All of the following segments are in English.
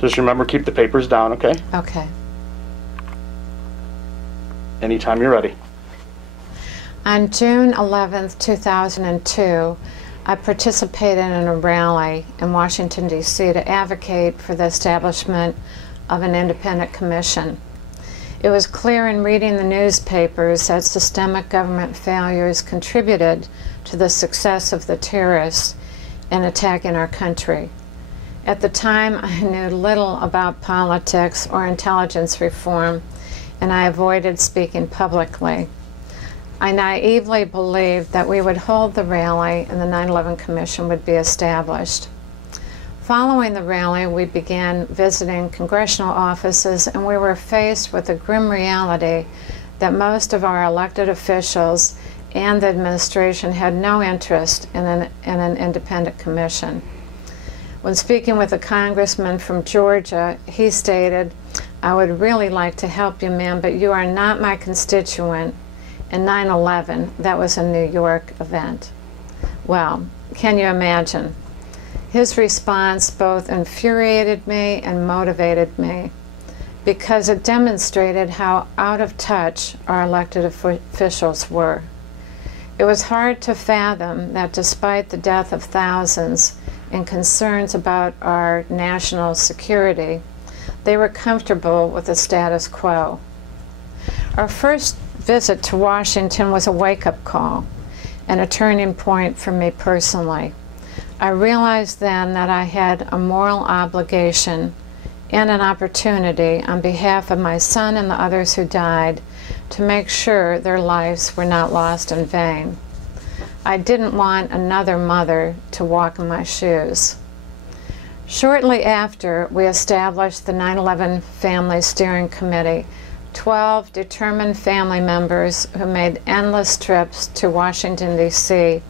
Just remember, keep the papers down, okay? Okay. Anytime you're ready. On June 11th, 2002, I participated in a rally in Washington, D.C. to advocate for the establishment of an independent commission. It was clear in reading the newspapers that systemic government failures contributed to the success of the terrorists in attacking our country. At the time, I knew little about politics or intelligence reform, and I avoided speaking publicly. I naively believed that we would hold the rally and the 9/11 Commission would be established. Following the rally, we began visiting congressional offices, and we were faced with the grim reality that most of our elected officials and the administration had no interest in an independent commission. When speaking with a congressman from Georgia, he stated, "I would really like to help you, ma'am, but you are not my constituent." In 9/11, that was a New York event. Well, can you imagine? His response both infuriated me and motivated me because it demonstrated how out of touch our elected officials were. It was hard to fathom that despite the death of thousands and concerns about our national security, they were comfortable with the status quo. Our first visit to Washington was a wake-up call and a turning point for me personally. I realized then that I had a moral obligation and an opportunity on behalf of my son and the others who died to make sure their lives were not lost in vain. I didn't want another mother to walk in my shoes. Shortly after, we established the 9/11 Family Steering Committee, 12 determined family members who made endless trips to Washington, D.C.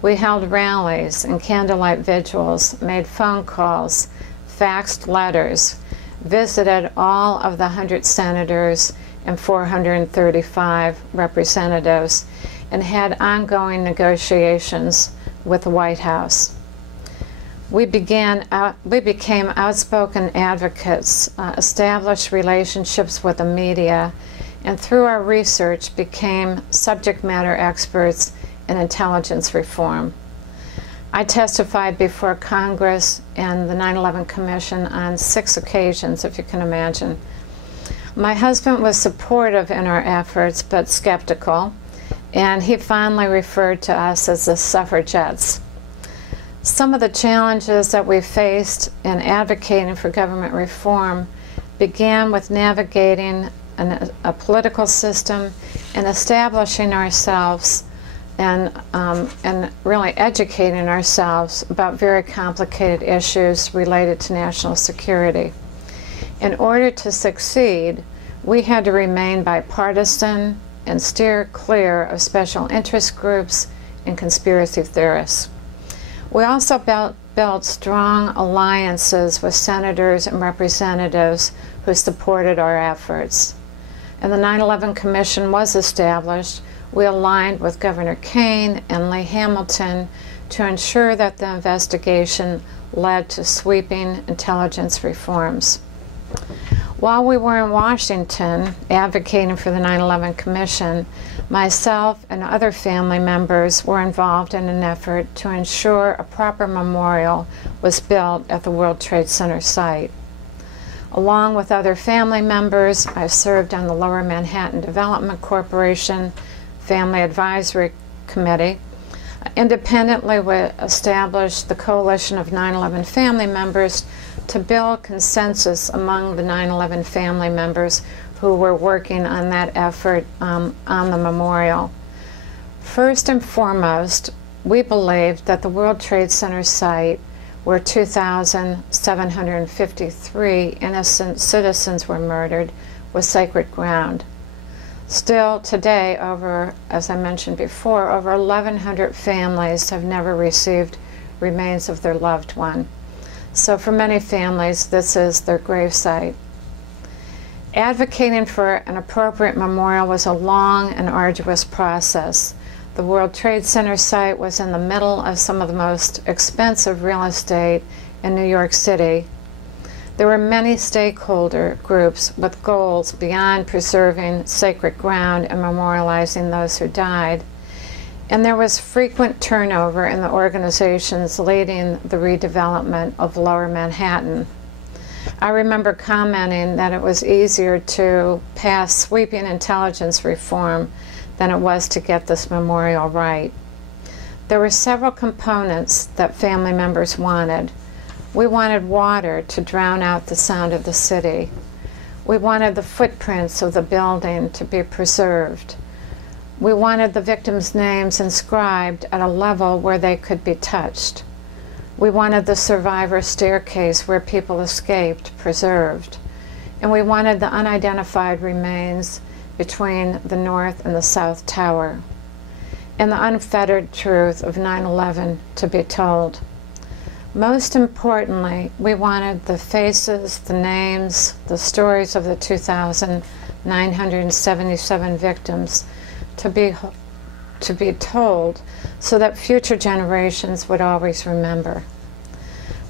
We held rallies and candlelight vigils, made phone calls, faxed letters, visited all of the 100 senators and 435 representatives, and had ongoing negotiations with the White House. We became outspoken advocates, established relationships with the media, and through our research became subject matter experts in intelligence reform. I testified before Congress and the 9/11 Commission on 6 occasions, if you can imagine. My husband was supportive in our efforts, but skeptical, and he fondly referred to us as the suffragettes. Some of the challenges that we faced in advocating for government reform began with navigating a political system and establishing ourselves and really educating ourselves about very complicated issues related to national security. In order to succeed, we had to remain bipartisan and steer clear of special interest groups and conspiracy theorists. We also built strong alliances with senators and representatives who supported our efforts. And the 9/11 Commission was established. We aligned with Governor Kane and Lee Hamilton to ensure that the investigation led to sweeping intelligence reforms. While we were in Washington advocating for the 9/11 Commission, myself and other family members were involved in an effort to ensure a proper memorial was built at the World Trade Center site. Along with other family members, I served on the Lower Manhattan Development Corporation Family Advisory Committee. Independently, we established the Coalition of 9/11 Family Members to build consensus among the 9/11 family members who were working on that effort on the memorial. First and foremost, we believed that the World Trade Center site, where 2,753 innocent citizens were murdered, was sacred ground. Still today, as I mentioned before, over 1,100 families have never received remains of their loved one. So for many families, this is their gravesite. Advocating for an appropriate memorial was a long and arduous process. The World Trade Center site was in the middle of some of the most expensive real estate in New York City. There were many stakeholder groups with goals beyond preserving sacred ground and memorializing those who died. And there was frequent turnover in the organizations leading the redevelopment of Lower Manhattan. I remember commenting that it was easier to pass sweeping intelligence reform than it was to get this memorial right. There were several components that family members wanted. We wanted water to drown out the sound of the city. We wanted the footprints of the building to be preserved. We wanted the victims' names inscribed at a level where they could be touched. We wanted the survivor staircase where people escaped preserved. And we wanted the unidentified remains between the North and the South Tower. And the unfettered truth of 9/11 to be told. Most importantly, we wanted the faces, the names, the stories of the 2,977 victims to be told so that future generations would always remember.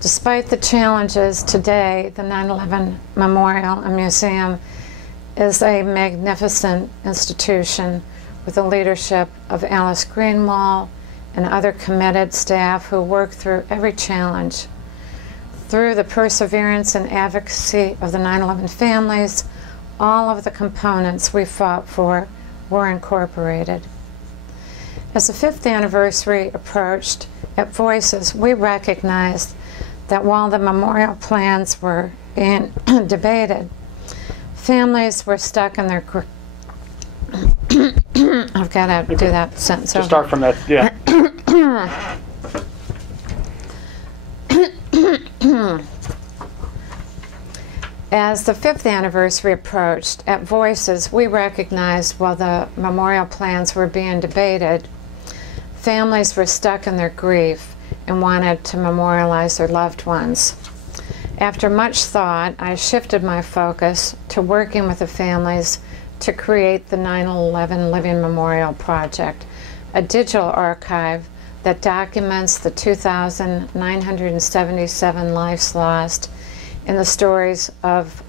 Despite the challenges today, the 9/11 Memorial and Museum is a magnificent institution with the leadership of Alice Greenwald and other committed staff who work through every challenge. Through the perseverance and advocacy of the 9/11 families, all of the components we fought for were incorporated. As the 5th anniversary approached, at Voices, we recognized that while the memorial plans were being debated, families were stuck in their I've got to do that sentence over. Just start from that, yeah. As the 5th anniversary approached, at Voices, we recognized while the memorial plans were being debated, families were stuck in their grief and wanted to memorialize their loved ones. After much thought, I shifted my focus to working with the families to create the 9/11 Living Memorial Project, a digital archive that documents the 2,977 lives lost and the stories of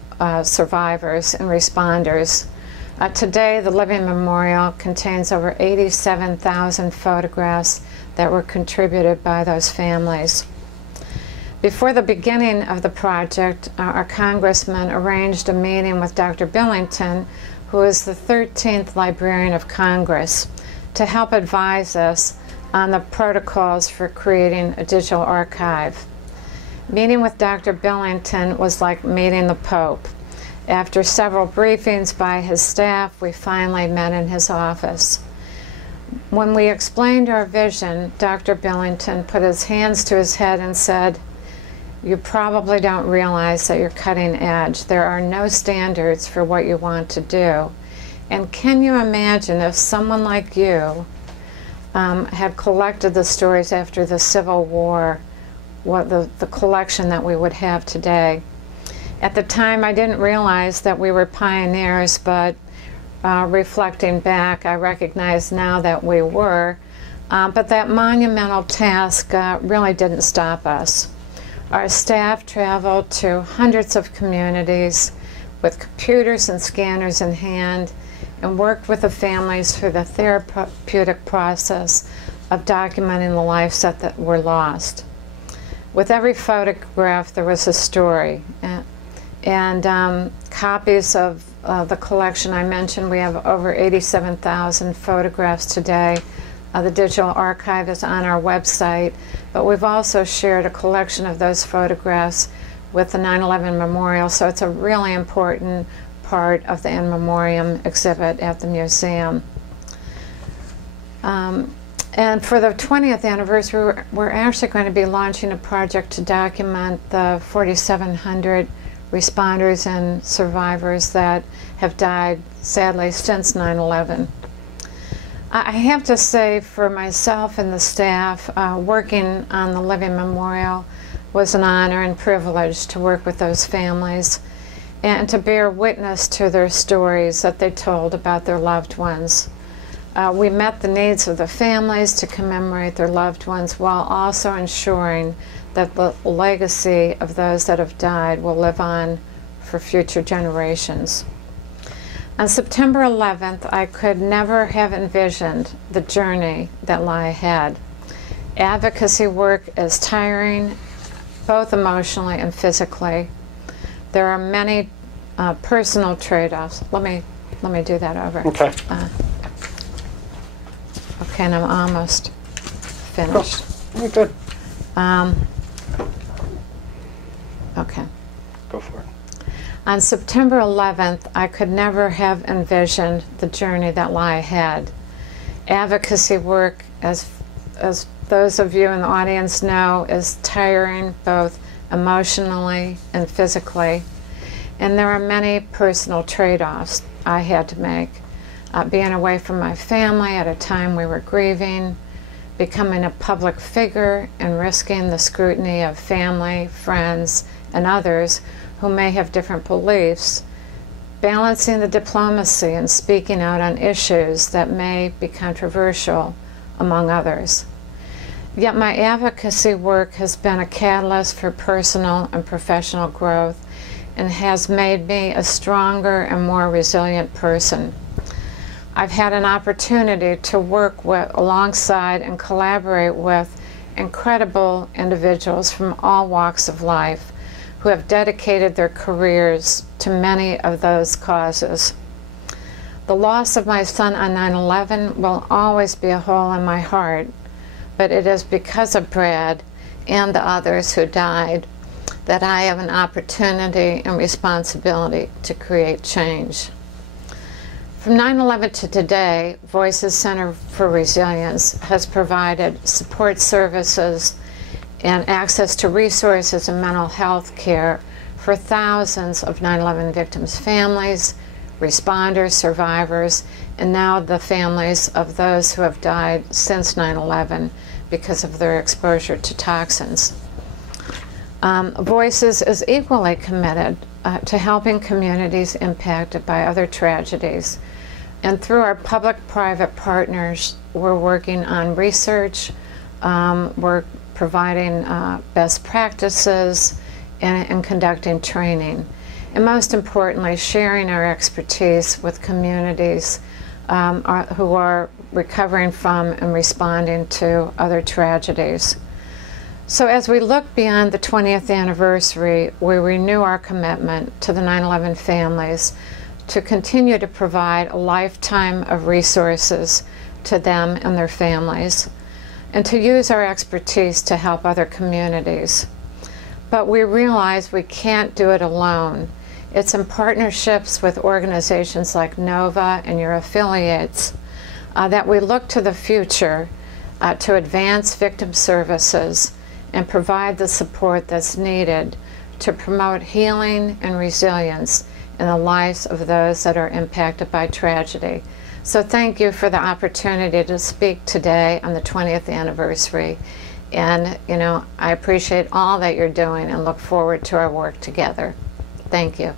survivors and responders. Today, the Living Memorial contains over 87,000 photographs that were contributed by those families. Before the beginning of the project, our congressman arranged a meeting with Dr. Billington, who is the 13th Librarian of Congress, to help advise us on the protocols for creating a digital archive. Meeting with Dr. Billington was like meeting the Pope. After several briefings by his staff, we finally met in his office. When we explained our vision, Dr. Billington put his hands to his head and said, "You probably don't realize that you're cutting edge. There are no standards for what you want to do. And can you imagine if someone like you had collected the stories after the Civil War, what the collection that we would have today?" At the time, I didn't realize that we were pioneers, but reflecting back, I recognize now that we were. But that monumental task really didn't stop us. Our staff traveled to hundreds of communities with computers and scanners in hand and worked with the families through the therapeutic process of documenting the lives that were lost. With every photograph, there was a story. And copies of the collection I mentioned, we have over 87,000 photographs today. The digital archive is on our website, but we've also shared a collection of those photographs with the 9/11 Memorial, so it's a really important part of the In Memoriam exhibit at the museum. And for the 20th anniversary, we're actually going to be launching a project to document the 4,700 responders and survivors that have died, sadly, since 9/11. I have to say, for myself and the staff, working on the Living Memorial was an honor and privilege to work with those families and to bear witness to their stories that they told about their loved ones. We met the needs of the families to commemorate their loved ones while also ensuring that the legacy of those that have died will live on for future generations. On September 11th, I could never have envisioned the journey that lie ahead. Advocacy work is tiring, both emotionally and physically. There are many personal trade-offs. Let me do that over. Okay. Okay, and I'm almost finished. You're good. Okay. Go for it. On September 11th, I could never have envisioned the journey that lie ahead. Advocacy work, as those of you in the audience know, is tiring both emotionally and physically. And there are many personal trade-offs I had to make. Being away from my family at a time we were grieving, becoming a public figure and risking the scrutiny of family, friends, and others who may have different beliefs, balancing the diplomacy and speaking out on issues that may be controversial, among others. Yet my advocacy work has been a catalyst for personal and professional growth and has made me a stronger and more resilient person. I've had an opportunity to work alongside and collaborate with incredible individuals from all walks of life who have dedicated their careers to many of those causes. The loss of my son on 9/11 will always be a hole in my heart, but it is because of Brad and the others who died that I have an opportunity and responsibility to create change. From 9/11 to today, Voices Center for Resilience has provided support services and access to resources and mental health care for thousands of 9/11 victims' families, responders, survivors, and now the families of those who have died since 9/11 because of their exposure to toxins. Voices is equally committed to helping communities impacted by other tragedies. And through our public-private partners, we're working on research, we're providing best practices, and conducting training. And most importantly, sharing our expertise with communities who are recovering from and responding to other tragedies. So as we look beyond the 20th anniversary, we renew our commitment to the 9/11 families to continue to provide a lifetime of resources to them and their families, and to use our expertise to help other communities. But we realize we can't do it alone. It's in partnerships with organizations like NOVA and your affiliates that we look to the future to advance victim services and provide the support that's needed to promote healing and resilience in the lives of those that are impacted by tragedy. So thank you for the opportunity to speak today on the 20th anniversary. And, I appreciate all that you're doing and look forward to our work together. Thank you.